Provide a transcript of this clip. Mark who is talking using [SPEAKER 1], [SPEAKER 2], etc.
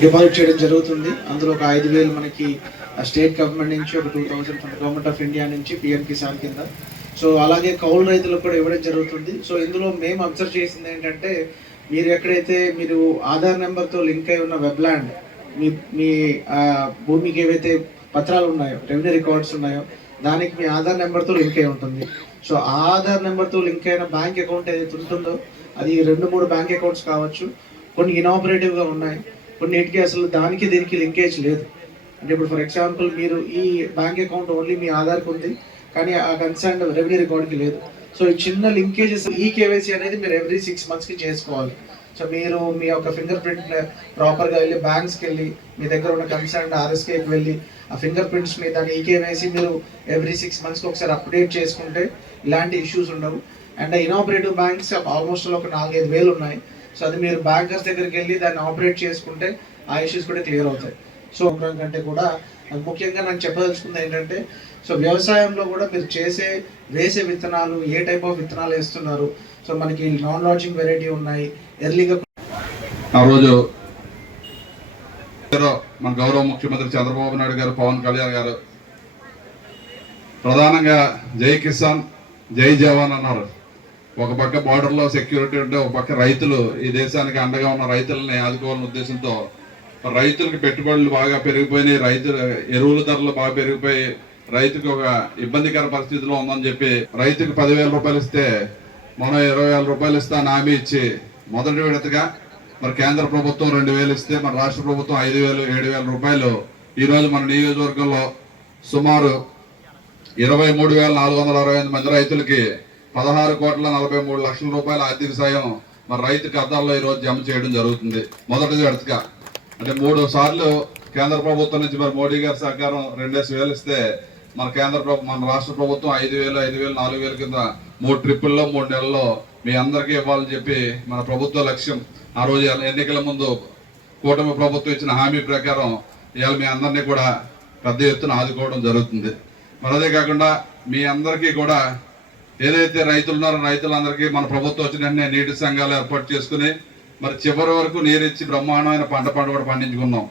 [SPEAKER 1] Deposit చేయడం జరుగుతుంది. అందులో ఒక ఐదు వేలు మనకి స్టేట్ గవర్నమెంట్ నుంచి ఒక two thousand government of India నుంచి పిఎం కిసాన్ కింద. సో అలాగే కౌలు రైతులకు కూడా ఇవ్వడం జరుగుతుంది. సో ఇందులో మేము అబ్జర్వ్ చేసింది ఏంటంటే మీరు ఎక్కడైతే మీరు ఆధార్ నెంబర్తో లింక్ అయి ఉన్న వెబ్ ల్యాండ్ మీ మీ భూమికి ఏవైతే పత్రాలు ఉన్నాయో రెవెన్యూ రికార్డ్స్ ఉన్నాయో దానికి మీ ఆధార్ నెంబర్తో లింక్ అయి ఉంటుంది. సో ఆ ఆధార్ నెంబర్తో లింక్ అయిన బ్యాంక్ అకౌంట్ ఏదైతే ఉంటుందో అది రెండు మూడు బ్యాంక్ అకౌంట్స్ కావచ్చు. కొన్ని ఇనాపరేటివ్గా ఉన్నాయి కొన్నిటికి అసలు దానికి దీనికి లింకేజ్ లేదు. అంటే ఇప్పుడు ఫర్ ఎగ్జాంపుల్ మీరు ఈ బ్యాంక్ అకౌంట్ ఓన్లీ మీ ఆధార్కి ఉంది కానీ ఆ కన్సర్న్ రెవెన్యూ రికార్డ్కి లేదు. సో ఈ చిన్న లింకేజెస్ ఈ కేవైసీ అనేది మీరు ఎవ్రీ సిక్స్ మంత్స్కి చేసుకోవాలి. సో మీరు మీ యొక్క ఫింగర్ ప్రింట్ ప్రాపర్గా వెళ్ళి బ్యాంక్స్కి వెళ్ళి మీ దగ్గర ఉన్న కన్సర్న్ ఆర్ఎస్కేకి వెళ్ళి ఆ ఫింగర్ ప్రింట్స్ మీద దాన్ని ఈ కేవైసీ మీరు ఎవ్రీ సిక్స్ మంత్స్కి ఒకసారి అప్డేట్ చేసుకుంటే ఇలాంటి ఇష్యూస్ ఉండవు. అండ్ ఇనాపరేటివ్ బ్యాంక్స్ ఆల్మోస్ట్ ఒక నాలుగైదు వేలు ఉన్నాయి. సో అది మీరు బ్యాంకర్స్ దగ్గరికి వెళ్ళి దాన్ని ఆపరేట్ చేసుకుంటే ఆ ఇష్యూస్ కూడా క్లియర్ అవుతాయి. సో ప్రోగ్రామ్ కంటే కూడా నాకు ముఖ్యంగా నాకు చెప్పదలుచుకుంది ఏంటంటే సో వ్యవసాయంలో కూడా మీరు చేసే వేసే విత్తనాలు ఏ టైప్ ఆఫ్ విత్తనాలు వేస్తున్నారు? సో మనకి నాన్ లాడ్జింగ్ వెరైటీ ఉన్నాయి ఎర్లీగా
[SPEAKER 2] ఆ రోజు మన గౌరవ ముఖ్యమంత్రి చంద్రబాబు నాయుడు గారు పవన్ కళ్యాణ్ గారు ప్రధానంగా జై కిసాన్ జై జవాన్ అన్నారు. ఒక పక్క border లో సెక్యూరిటీ ఉంటే ఒక పక్క రైతులు ఈ దేశానికి అండగా ఉన్న రైతులని ఆదుకోవాలనే ఉద్దేశంతో రైతులకు పెట్టుబడులు బాగా పెరిగిపోయినాయి రైతులు ఎరువుల ధరలు బాగా పెరిగిపోయి రైతుకు ఒక ఇబ్బందికర పరిస్థితిలో ఉందని చెప్పి రైతుకు పదివేల రూపాయలు ఇస్తే మనం ఇరవై వేల రూపాయలు ఇస్తా అని హామీ ఇచ్చి మొదటి విడతగా మరి కేంద్ర ప్రభుత్వం రెండు వేలు ఇస్తే మన రాష్ట్ర ప్రభుత్వం ఐదు వేలు ఏడు వేల రూపాయలు. ఈ రోజు మన నియోజకవర్గంలో సుమారు ఇరవై మూడు వేల నాలుగు వందల అరవై ఐదు మంది రైతులకి పదహారు కోట్ల నలభై మూడు లక్షల రూపాయల ఆర్థిక సాయం మరి రైతు ఖాతాల్లో ఈ రోజు జమ చేయడం జరుగుతుంది. మొదటి విడతగా. అంటే మూడు సార్లు కేంద్ర ప్రభుత్వం నుంచి మరి మోడీ గారి సహకారం రెండేసి వేలు ఇస్తే మన కేంద్ర ప్రభు మన రాష్ట్ర ప్రభుత్వం ఐదు వేలు ఐదు వేలు నాలుగు వేల కింద మూడు ట్రిప్పుల్లో మూడు నెలల్లో మీ అందరికీ ఇవ్వాలని చెప్పి మన ప్రభుత్వ లక్ష్యం. ఆ రోజు ఎన్నికల ముందు కూటమి ప్రభుత్వం ఇచ్చిన హామీ ప్రకారం ఇవాళ మీ అందరినీ కూడా పెద్ద ఎత్తున ఆదుకోవడం జరుగుతుంది. మరి అదే కాకుండా మీ అందరికీ కూడా ఏదైతే రైతులు ఉన్నారో రైతులందరికీ మన ప్రభుత్వం వచ్చిన వెంటనే నీటి సంఘాలు ఏర్పాటు చేసుకుని మరి చివరి వరకు నీరిచ్చి బ్రహ్మాండమైన పంట పంట కూడా పండించుకున్నాం.